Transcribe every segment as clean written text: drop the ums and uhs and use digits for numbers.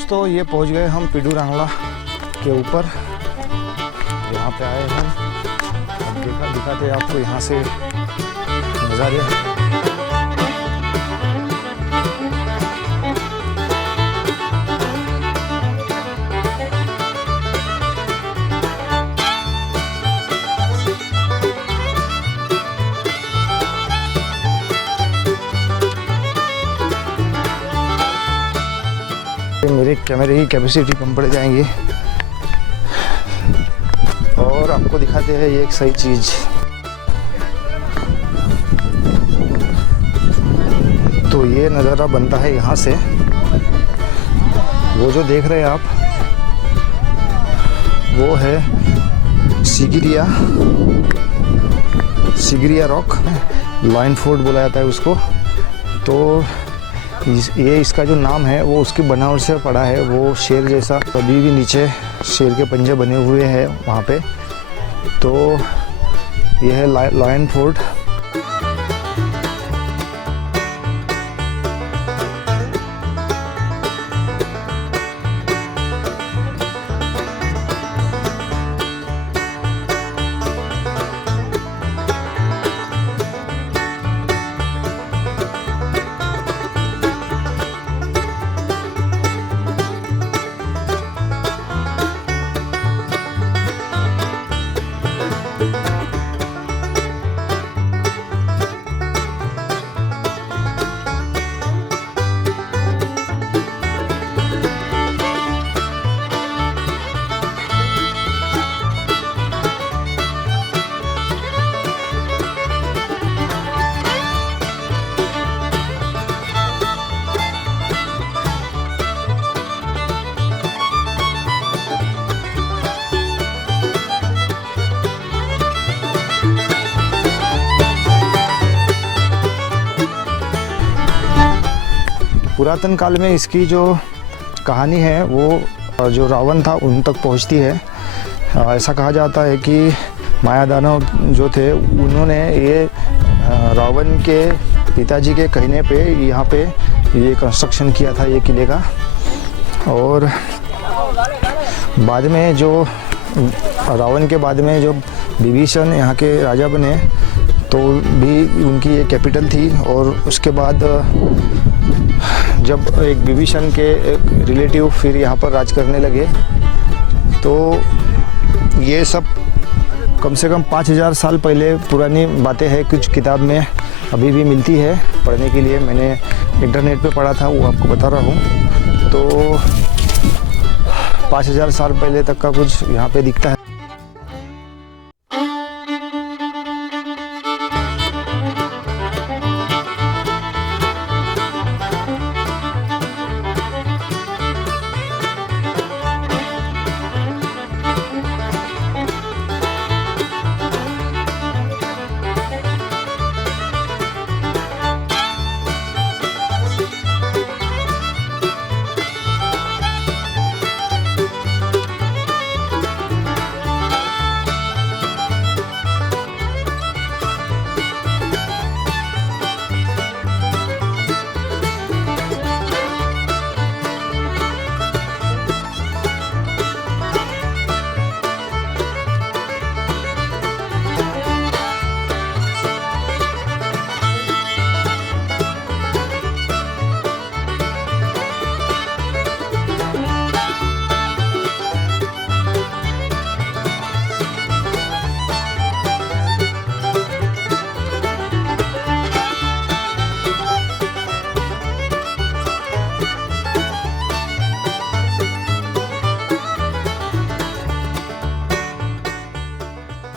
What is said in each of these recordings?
दोस्तों ये पहुंच गए हम पिडू रांगला के ऊपर। यहाँ पे आए हैं, अब दिखाते हैं आपको यहाँ से नज़ारे। मेरे कैमरे की कैपेसिटी कम पड़ जाएंगी और आपको दिखाते हैं ये एक सही चीज़। तो ये नज़ारा बनता है यहाँ से, वो जो देख रहे हैं आप वो है सिगिरिया रॉक, लाइन फोर्ट बोला जाता है उसको। तो ये इसका जो नाम है वो उसकी बनावट से पड़ा है, वो शेर जैसा, अभी भी नीचे शेर के पंजे बने हुए हैं वहाँ पे। तो ये है लायन फोर्ट। पुरातन काल में इसकी जो कहानी है वो जो रावण था उन तक पहुंचती है। ऐसा कहा जाता है कि माया दानव जो थे उन्होंने ये रावण के पिताजी के कहने पे यहाँ पे ये कंस्ट्रक्शन किया था ये किले का। और बाद में जो रावण के बाद में जो विभीषण यहाँ के राजा बने तो भी उनकी ये कैपिटल थी। और उसके बाद जब एक विभीषण के एक रिलेटिव फिर यहाँ पर राज करने लगे तो ये सब कम से कम 5000 साल पहले पुरानी बातें हैं, कुछ किताब में अभी भी मिलती है पढ़ने के लिए। मैंने इंटरनेट पे पढ़ा था, वो आपको बता रहा हूँ। तो 5000 साल पहले तक का कुछ यहाँ पे दिखता है।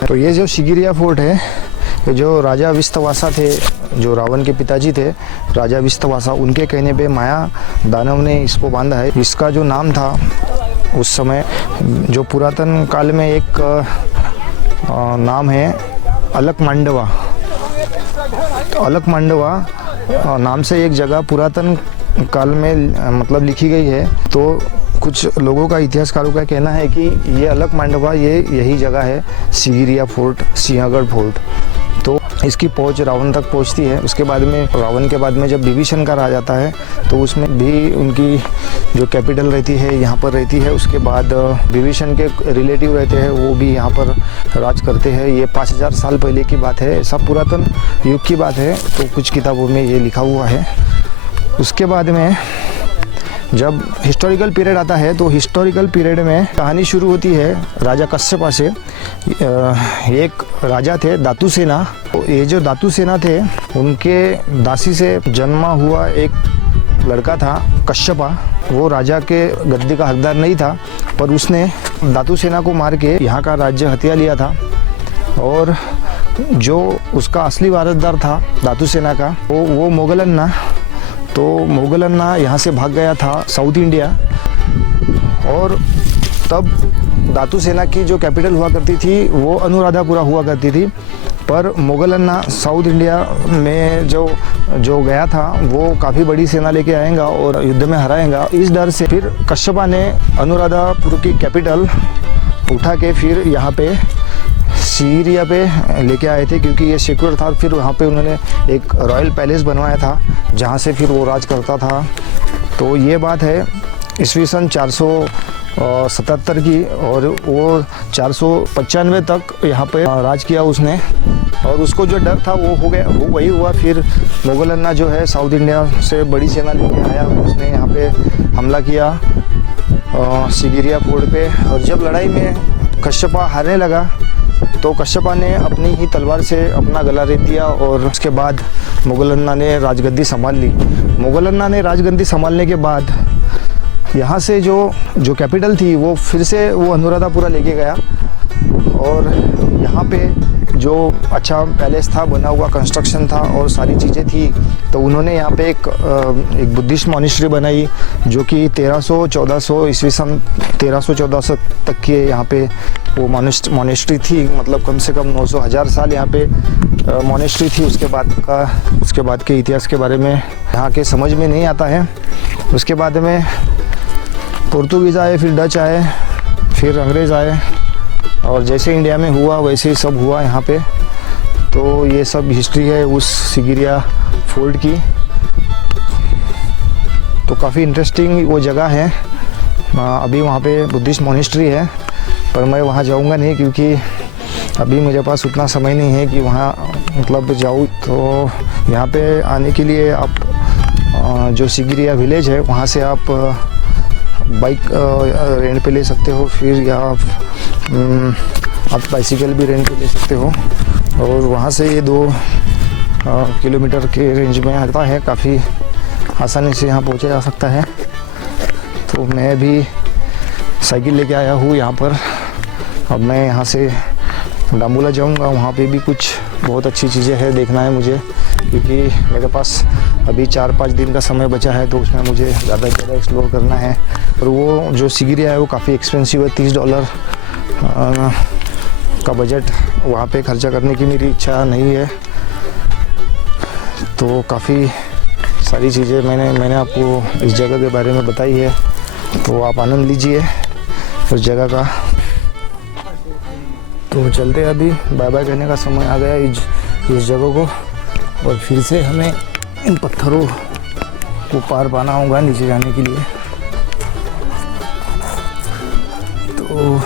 तो ये जो सिगिरिया फोर्ट है, ये जो राजा विस्तवासा थे, जो रावण के पिताजी थे राजा विस्तवासा, उनके कहने पे माया दानव ने इसको बांधा है। इसका जो नाम था उस समय, जो पुरातन काल में एक नाम है अलकमांडवा। अलकमांडवा नाम से एक जगह पुरातन काल में मतलब लिखी गई है। तो कुछ लोगों का, इतिहासकारों का कहना है कि ये अलकमांडवा ये यही जगह है, सिगिरिया फोर्ट, सिंहगढ़ फोर्ट। तो इसकी पहुंच रावण तक पहुंचती है। उसके बाद में रावण के बाद में जब विभीषण का राज आता है तो उसमें भी उनकी जो कैपिटल रहती है यहाँ पर रहती है। उसके बाद विभीषण के रिलेटिव रहते हैं, वो भी यहाँ पर राज करते हैं। ये 5000 साल पहले की बात है, सब पुरातन युग की बात है, तो कुछ किताबों में ये लिखा हुआ है। उसके बाद में जब हिस्टोरिकल पीरियड आता है तो हिस्टोरिकल पीरियड में कहानी शुरू होती है राजा कश्यपा से। एक राजा थे दातुसेना, तो ये जो दातुसेना थे उनके दासी से जन्मा हुआ एक लड़का था कश्यपा। वो राजा के गद्दी का हकदार नहीं था, पर उसने दातुसेना को मार के यहाँ का राज्य हथिया लिया था। और जो उसका असली वारसदार था दातुसेना का, वो मोगलन्ना, तो मोगलन्ना यहाँ से भाग गया था साउथ इंडिया। और तब दातुसेना की जो कैपिटल हुआ करती थी वो अनुराधापुरा हुआ करती थी, पर मोगलन्ना साउथ इंडिया में जो गया था वो काफ़ी बड़ी सेना लेके आएगा और युद्ध में हराएगा। इस डर से फिर कश्यपा ने अनुराधापुर की कैपिटल उठा के फिर यहाँ पे सीरिया पे लेके आए थे, क्योंकि ये सिक्योर था। फिर वहाँ पे उन्होंने एक रॉयल पैलेस बनवाया था जहाँ से फिर वो राज करता था। तो ये बात है ईस्वी सन 477 की, और वो 495 तक यहाँ पे राज किया उसने। और उसको जो डर था वो हो गया, वो वही हुआ। फिर मोगलन्ना जो है साउथ इंडिया से बड़ी सेना लेके आया, उसने यहाँ पे हमला किया सिगिरिया फोर्ट पे। और जब लड़ाई में कश्यपा हारने लगा तो कश्यपा ने अपनी ही तलवार से अपना गला रेत दिया और उसके बाद मोगलन्ना ने राजगद्दी संभाल ली। मोगलन्ना ने राजगद्दी संभालने के बाद यहाँ से जो कैपिटल थी वो फिर से वो अनुराधापुरा लेके गया। और यहाँ पे जो अच्छा पैलेस था, बना हुआ कंस्ट्रक्शन था और सारी चीज़ें थी, तो उन्होंने यहाँ पे एक बुद्धिस्ट मॉनेस्ट्री बनाई जो कि 1300-1400 ईस्वी सन 1300-1400 तक के यहाँ पे वो मॉनेस्ट्री थी। मतलब कम से कम 900-1000 साल यहाँ पे मॉनेस्ट्री थी। उसके बाद के इतिहास के बारे में यहाँ के समझ में नहीं आता है। उसके बाद में पोर्तुगीज़ आए, फिर डच आए, फिर अंग्रेज़ आए, और जैसे इंडिया में हुआ वैसे ही सब हुआ यहाँ पे। तो ये सब हिस्ट्री है उस सिगिरिया फोर्ट की। तो काफ़ी इंटरेस्टिंग वो जगह है। अभी वहाँ पे बुद्धिस्ट मॉनेस्ट्री है, पर मैं वहाँ जाऊँगा नहीं क्योंकि अभी मेरे पास उतना समय नहीं है कि वहाँ मतलब जाऊँ। तो यहाँ पे आने के लिए आप जो सिगिरिया विलेज है वहाँ से आप बाइक रेंट पे ले सकते हो, फिर या आप बाइसिकल भी रेंट पे ले सकते हो। और वहाँ से ये 2 किलोमीटर के रेंज में आता है, काफ़ी आसानी से यहाँ पहुँचा जा सकता है। तो मैं भी साइकिल लेके आया हूँ यहाँ पर। अब मैं यहाँ से डाम्बुला जाऊँगा, वहाँ पे भी कुछ बहुत अच्छी चीज़ें हैं, देखना है मुझे, क्योंकि मेरे पास अभी 4-5 दिन का समय बचा है, तो उसमें मुझे ज़्यादा से ज़्यादा एक्सप्लोर करना है। और वो जो सिगिरिया है वो काफ़ी एक्सपेंसिव है, $30 का बजट वहाँ पे खर्चा करने की मेरी इच्छा नहीं है। तो काफ़ी सारी चीज़ें मैंने आपको इस जगह के बारे में बताई है, तो आप आनंद लीजिए उस जगह का। तो चलते अभी बाय बाय कहने का समय आ गया इस जगह को, और फिर से हमें इन पत्थरों को पार पाना होगा नीचे जाने के लिए। तो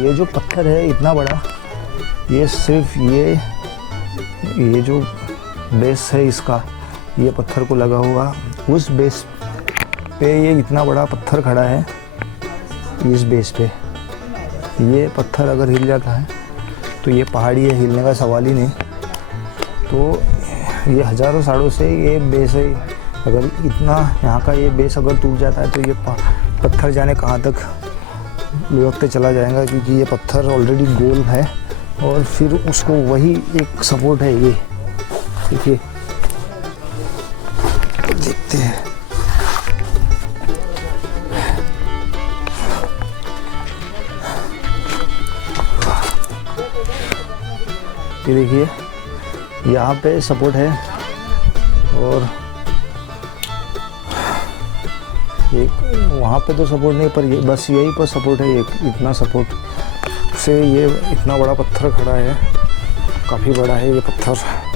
ये जो पत्थर है इतना बड़ा, ये सिर्फ ये जो बेस है इसका, ये पत्थर को लगा हुआ, उस बेस पे ये इतना बड़ा पत्थर खड़ा है। इस बेस पे ये पत्थर अगर हिल जाता है तो ये पहाड़ी है, हिलने का सवाल ही नहीं। तो ये हज़ारों सालों से ये बेस है, अगर इतना यहाँ का ये बेस अगर टूट जाता है तो ये पत्थर जाने कहाँ तक लुढ़कते चला जाएगा, क्योंकि ये पत्थर ऑलरेडी गोल है और फिर उसको वही एक सपोर्ट है। ये देखिए, देखते हैं। ये देखिए यहाँ पे सपोर्ट है और एक वहाँ पे तो सपोर्ट नहीं, पर ये बस यही पर सपोर्ट है, एक इतना सपोर्ट से ये इतना बड़ा पत्थर खड़ा है, काफ़ी बड़ा है ये पत्थर।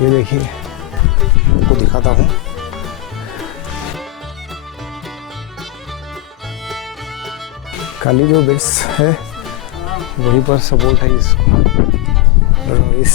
ये देखिए, आपको दिखाता हूँ। खाली जो बेस है वहीं पर सपोर्ट है इसको, इस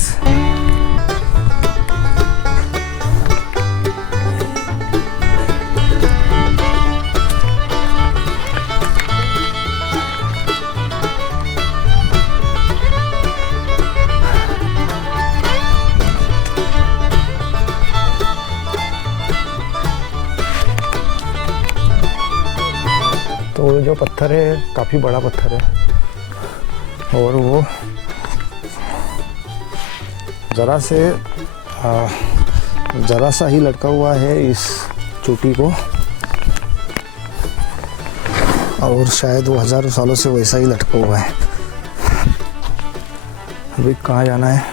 तो जो पत्थर है काफ़ी बड़ा पत्थर है और वो ज़रा सा ही लटका हुआ है इस चोटी को, और शायद वो हज़ारों सालों से वैसा ही लटका हुआ है। अभी कहाँ जाना है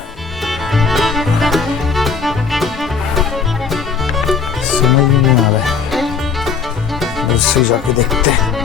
समझ में नहीं आ रहा है, उससे जाके देखते हैं।